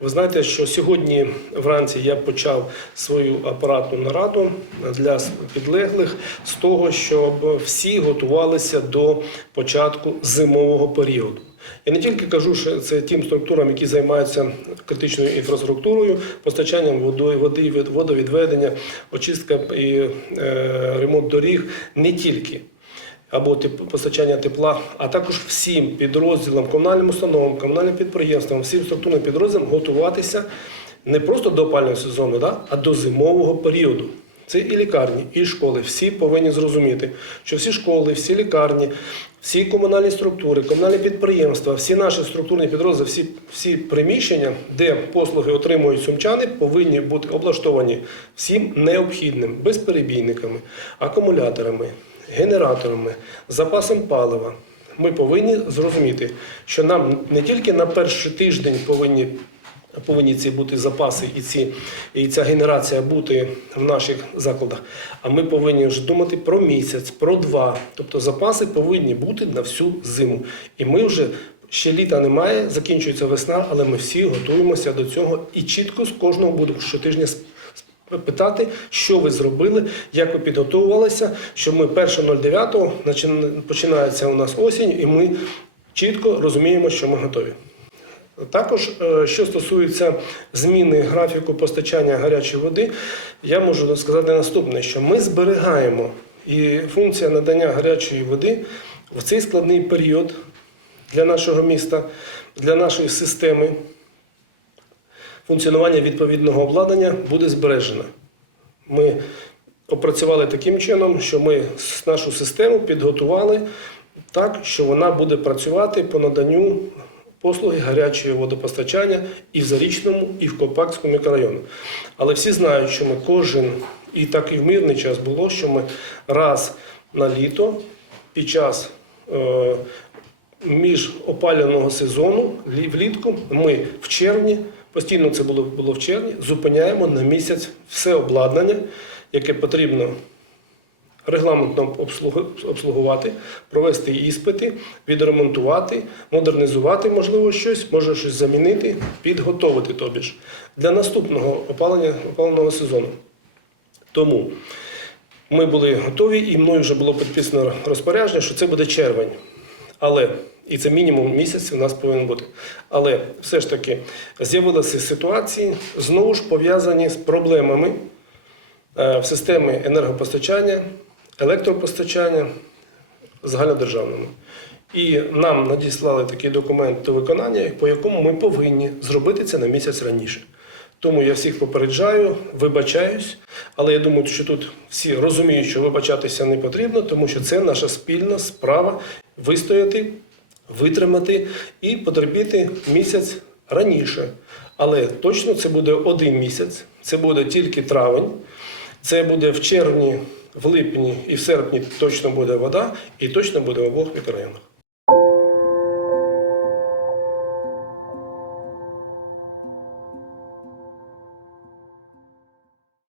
Ви знаєте, що сьогодні вранці я почав свою апаратну нараду для підлеглих з того, щоб всі готувалися до початку зимового періоду. Я не тільки кажу, що це тим структурам, які займаються критичною інфраструктурою, постачанням водою, води, від- водовідведення, очистка і е, ремонт доріг, не тільки або постачання тепла, а також всім підрозділам, комунальним установам, комунальним підприємствам, всім структурним підрозділам готуватися не просто до опального сезону, да, а до зимового періоду. Це і лікарні, і школи. Всі повинні зрозуміти, що всі школи, всі лікарні, всі комунальні структури, комунальні підприємства, всі наші структурні підрозділи, всі, всі приміщення, де послуги отримують сумчани, повинні бути облаштовані всім необхідним, безперебійниками, акумуляторами, генераторами, запасом палива. Ми повинні зрозуміти, що нам не тільки на перший тиждень повинні повинні ці бути запаси і, ці, і ця генерація бути в наших закладах. А ми повинні вже думати про місяць, про два. Тобто запаси повинні бути на всю зиму. І ми вже ще літа немає, закінчується весна, але ми всі готуємося до цього і чітко з кожного буду щотижня питати, що ви зробили, як ви підготувалися, що ми 1.09 начин- починається у нас осінь, і ми чітко розуміємо, що ми готові. Також, е, що стосується зміни графіку постачання гарячої води, я можу сказати наступне: що ми зберігаємо і функція надання гарячої води в цей складний період для нашого міста, для нашої системи. Функціонування відповідного обладнання буде збережено. Ми опрацювали таким чином, що ми нашу систему підготували так, що вона буде працювати по наданню послуги гарячого водопостачання і в Зарічному, і в Копакському мікрорайону. Але всі знають, що ми кожен, і так і в мирний час було, що ми раз на літо під час е, між опалювального сезону влітку ми в червні, постійно це було, було в червні, зупиняємо на місяць все обладнання, яке потрібно регламентно обслугувати, провести іспити, відремонтувати, модернізувати, можливо, щось, може щось замінити, підготовити тобі ж для наступного опалення опаленого сезону. Тому ми були готові, і мною вже було підписано розпорядження, що це буде червень. Але і це мінімум місяць у нас повинен бути. Але все ж таки з'явилися ситуації, знову ж пов'язані з проблемами е, в системі енергопостачання, електропостачання загальнодержавними. І нам надіслали такий документ до виконання, по якому ми повинні зробити це на місяць раніше. Тому я всіх попереджаю, вибачаюсь, але я думаю, що тут всі розуміють, що вибачатися не потрібно, тому що це наша спільна справа вистояти, витримати і потерпіти місяць раніше. Але точно це буде один місяць, це буде тільки травень, це буде в червні, в липні і в серпні точно буде вода, і точно буде в обох мікрорайонах.